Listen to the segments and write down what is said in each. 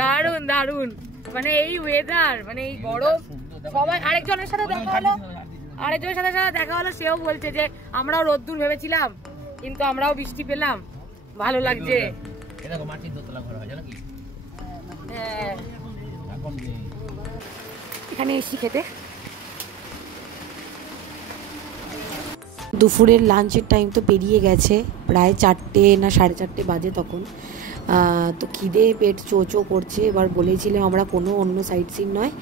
দারুন দারুন, মানে এই ওয়েদার, মানে এই বরফ, সবাই আরেকজনের সাথে দেখা হলো, সেও বলছে যে আমরাও রোদ্দুর ভেবেছিলাম কিন্তু আমরাও বৃষ্টি পেলাম, ভালো লাগছে। এখানে এসি খেতে। দুপুরের লাঞ্চের টাইম তো পেরিয়ে গেছে, প্রায় 4টে না 4:30 বাজে তখন। তো খিদে পেট চো করছে। এবার বলেছিলাম আমরা কোনো অন্য সাইট সিন নয়,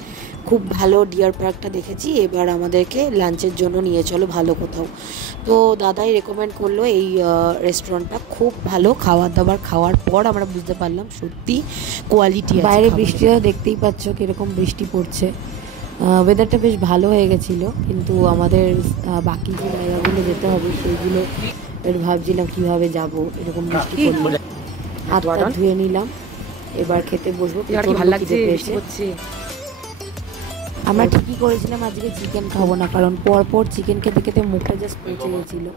খুব ভালো ডিয়ার পার্কটা দেখেছি, এবার আমাদেরকে লাঞ্চের জন্য নিয়ে চলো ভালো কোথাও। তো দাদাই রেকমেন্ড করলো এই রেস্টুরেন্টটা, খুব ভালো খাবার দাবার। খাওয়ার পর আমরা বুঝতে পারলাম সত্যি কোয়ালিটি। বাইরে বৃষ্টিও দেখতেই পাচ্ছ কীরকম বৃষ্টি পড়ছে, ওয়েদারটা বেশ ভালো হয়ে গেছিলো, কিন্তু আমাদের বাকি যে জায়গাগুলো যেতে হবে সেইগুলো ভাবছিলাম কীভাবে যাব, এরকম বৃষ্টি পড়লে। হাতটা ধুয়ে নিলাম, এবার খেতে বসবো। আমরা ঠিকই করেছিলাম আজকে চিকেন খাবো না, কারণ পরপর চিকেন খেতে খেতে মুখটা জাস্ট পচে গেছিলো।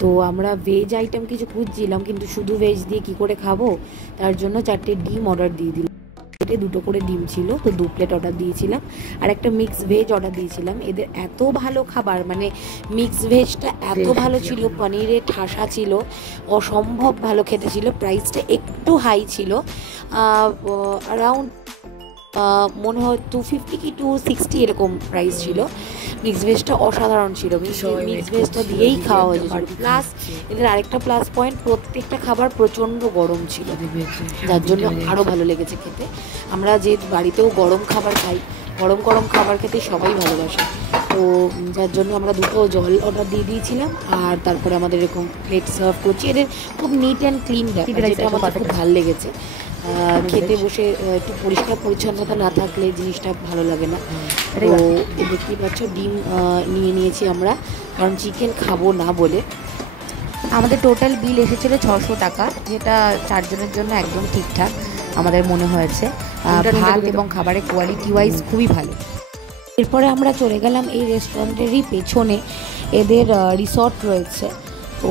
তো আমরা ভেজ আইটেম কিছু খুঁজছিলাম, কিন্তু শুধু ভেজ দিয়ে কি করে খাবো, তার জন্য 4টে ডিম অর্ডার দিয়ে দিলাম। 2 করে ডিম ছিল, তো 2 প্লেট অর্ডার দিয়েছিলাম, আর একটা মিক্স ভেজ অর্ডার দিয়েছিলাম। এদের এত ভালো খাবার, মানে মিক্স ভেজটা এত ভালো ছিল, পনিরের ঠাসা ছিল, অসম্ভব ভালো খেতে ছিল। প্রাইসটা একটু হাই ছিল, অ্যারাউন্ড মনে হয় 250 কি 260 এরকম প্রাইস ছিল। মিক্স ভেজটা অসাধারণ ছিল, মিক্স ভেজটা দিয়েই খাওয়া হয়েছিল। প্লাস এদের আরেকটা প্লাস পয়েন্ট, প্রত্যেকটা খাবার প্রচণ্ড গরম ছিল, যার জন্য আরও ভালো লেগেছে খেতে। আমরা যে বাড়িতেও গরম খাবার খাই, গরম গরম খাবার খেতে সবাই ভালোবাসে, তো যার জন্য আমরা 2টো জল অর্ডার দিয়ে দিয়েছিলাম, আর তারপরে আমাদের এরকম প্লেট সার্ভ করছি। এদের খুব নিট অ্যান্ড ক্লিন, যেটা আমার খুব ভালো লেগেছে। খেতে বসে একটু পরিষ্কার পরিচ্ছন্নতা না থাকলে জিনিসটা ভালো লাগে না। তো দেখতেই পাচ্ছ ডিম নিয়ে নিয়েছি আমরা, কারণ চিকেন খাবো না বলে। আমাদের টোটাল বিল এসেছিলো 600 টাকা, যেটা 4 জনের জন্য একদম ঠিকঠাক আমাদের মনে হয়েছে। ভাত এবং খাবারের কোয়ালিটি ওয়াইজ খুবই ভালো। এরপরে আমরা চলে গেলাম এই রেস্টুরেন্টেরই পেছনে এদের রিসর্ট রয়েছে, তো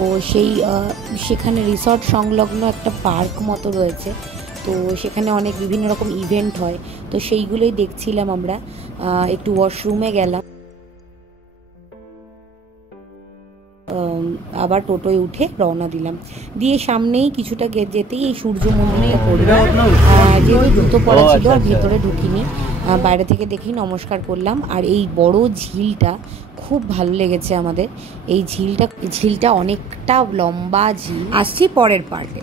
সেখানে রিসর্ট সংলগ্ন একটা পার্ক মতো রয়েছে, তো সেখানে অনেক বিভিন্ন রকম ইভেন্ট হয়, তো সেইগুলোই দেখছিলাম আমরা। একটু ওয়াশরুমে গেলাম, আবার টোটোয় উঠে রওনা দিলাম। দিয়ে সামনেই কিছুটা যেতেই এই সূর্য মন্দিরটা পড়ল, যেহেতু জুতো পরা ছিল আর ভেতরে ঢুকিনি, বাইরে থেকে দেখেই নমস্কার করলাম। আর এই বড় ঝিলটা খুব ভালো লেগেছে আমাদের। এই ঝিলটা অনেকটা লম্বা ঝিল। আসছি পরের পার্টে।